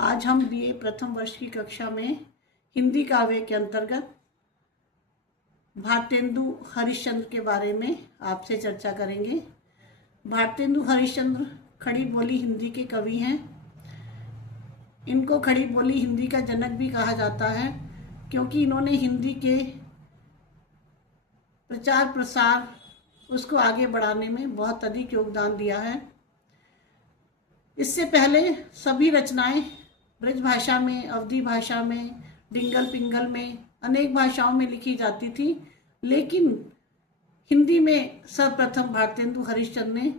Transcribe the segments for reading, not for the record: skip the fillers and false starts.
आज हम बीए प्रथम वर्ष की कक्षा में हिंदी काव्य के अंतर्गत भारतेंदु हरिश्चंद्र के बारे में आपसे चर्चा करेंगे। भारतेंदु हरिश्चंद्र खड़ी बोली हिंदी के कवि हैं। इनको खड़ी बोली हिंदी का जनक भी कहा जाता है, क्योंकि इन्होंने हिंदी के प्रचार प्रसार उसको आगे बढ़ाने में बहुत अधिक योगदान दिया है। इससे पहले सभी रचनाएं ब्रज भाषा में, अवधी भाषा में, डिंगल पिंगल में, अनेक भाषाओं में लिखी जाती थी, लेकिन हिंदी में सर्वप्रथम भारतेंदु हरिश्चंद्र ने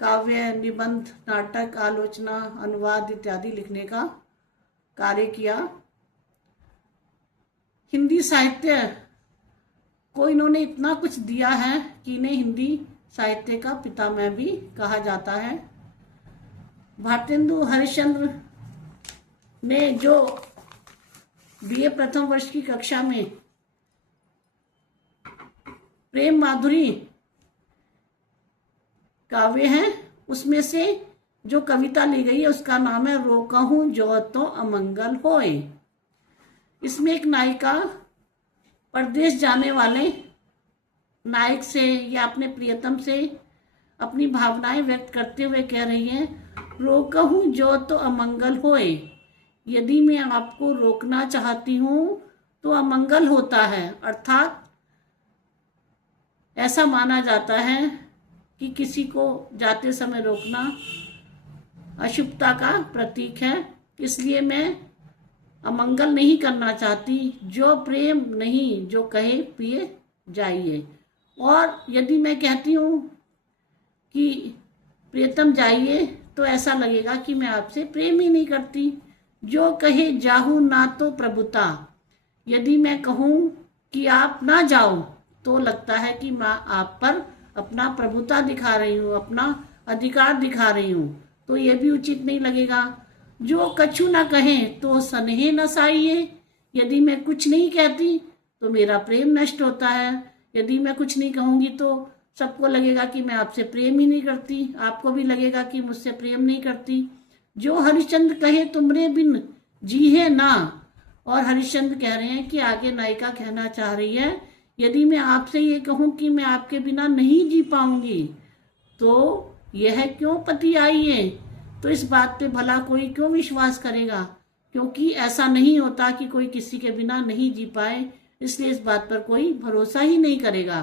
काव्य, निबंध, नाटक, आलोचना, अनुवाद इत्यादि लिखने का कार्य किया। हिंदी साहित्य को इन्होंने इतना कुछ दिया है कि इन्हें हिंदी साहित्य का पितामह भी कहा जाता है। भारतेंदु हरिश्चंद्र ने जो बीए प्रथम वर्ष की कक्षा में प्रेम माधुरी काव्य है, उसमें से जो कविता ली गई है उसका नाम है रोकहूं जो तो अमंगल होए। इसमें एक नायिका परदेश जाने वाले नायक से या अपने प्रियतम से अपनी भावनाएं व्यक्त करते हुए कह रही है, रोकहूं जो तो अमंगल होए। यदि मैं आपको रोकना चाहती हूं तो अमंगल होता है, अर्थात ऐसा माना जाता है कि किसी को जाते समय रोकना अशुभता का प्रतीक है। इसलिए मैं अमंगल नहीं करना चाहती। जो प्रेम नहीं जो कहे पिए जाइए। और यदि मैं कहती हूँ कि प्रियतम जाइए तो ऐसा लगेगा कि मैं आपसे प्रेम ही नहीं करती। जो कहे जाहू ना तो प्रभुता। यदि मैं कहूँ कि आप ना जाओ तो लगता है कि मैं आप पर अपना प्रभुता दिखा रही हूँ, अपना अधिकार दिखा रही हूँ, तो ये भी उचित नहीं लगेगा। जो कछु ना कहें तो सनेह न साइए। यदि मैं कुछ नहीं कहती तो मेरा प्रेम नष्ट होता है। यदि मैं कुछ नहीं कहूँगी तो सबको लगेगा कि मैं आपसे प्रेम ही नहीं करती, आपको भी लगेगा कि मुझसे प्रेम नहीं करती। जो हरिश्चंद्र कहे तुमरे बिन जी है ना। और हरिश्चंद्र कह रहे हैं कि आगे नायिका कहना चाह रही है, यदि मैं आपसे ये कहूँ कि मैं आपके बिना नहीं जी पाऊंगी तो यह क्यों पति आई है। तो इस बात पे भला कोई क्यों विश्वास करेगा, क्योंकि ऐसा नहीं होता कि कोई किसी के बिना नहीं जी पाए, इसलिए इस बात पर कोई भरोसा ही नहीं करेगा।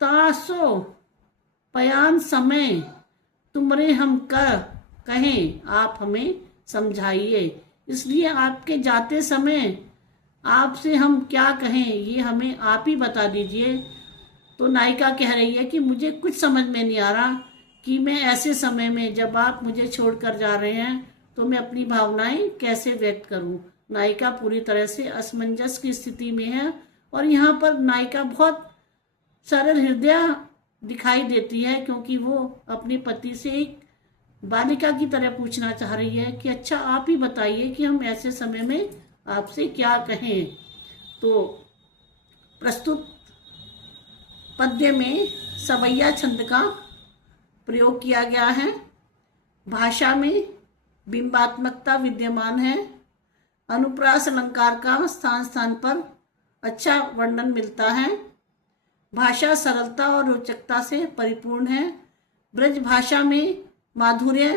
तासो पयान समय तुमरे हम कहें आप हमें समझाइए। इसलिए आपके जाते समय आपसे हम क्या कहें ये हमें आप ही बता दीजिए। तो नायिका कह रही है कि मुझे कुछ समझ में नहीं आ रहा कि मैं ऐसे समय में जब आप मुझे छोड़कर जा रहे हैं तो मैं अपनी भावनाएं कैसे व्यक्त करूं। नायिका पूरी तरह से असमंजस की स्थिति में है और यहाँ पर नायिका बहुत सरल हृदय दिखाई देती है, क्योंकि वो अपने पति से एक बालिका की तरह पूछना चाह रही है कि अच्छा आप ही बताइए कि हम ऐसे समय में आपसे क्या कहें। तो प्रस्तुत पद्य में सवैया छंद का प्रयोग किया गया है। भाषा में बिंबात्मकता विद्यमान है। अनुप्रास अलंकार का स्थान स्थान पर अच्छा वर्णन मिलता है। भाषा सरलता और रोचकता से परिपूर्ण है। ब्रज भाषा में माधुर्य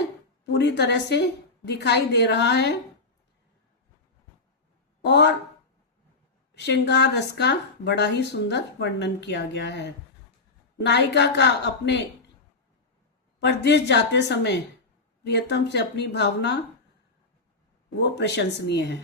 पूरी तरह से दिखाई दे रहा है और श्रृंगार रस का बड़ा ही सुंदर वर्णन किया गया है। नायिका का अपने परदेश जाते समय प्रियतम से अपनी भावना वो प्रशंसनीय है।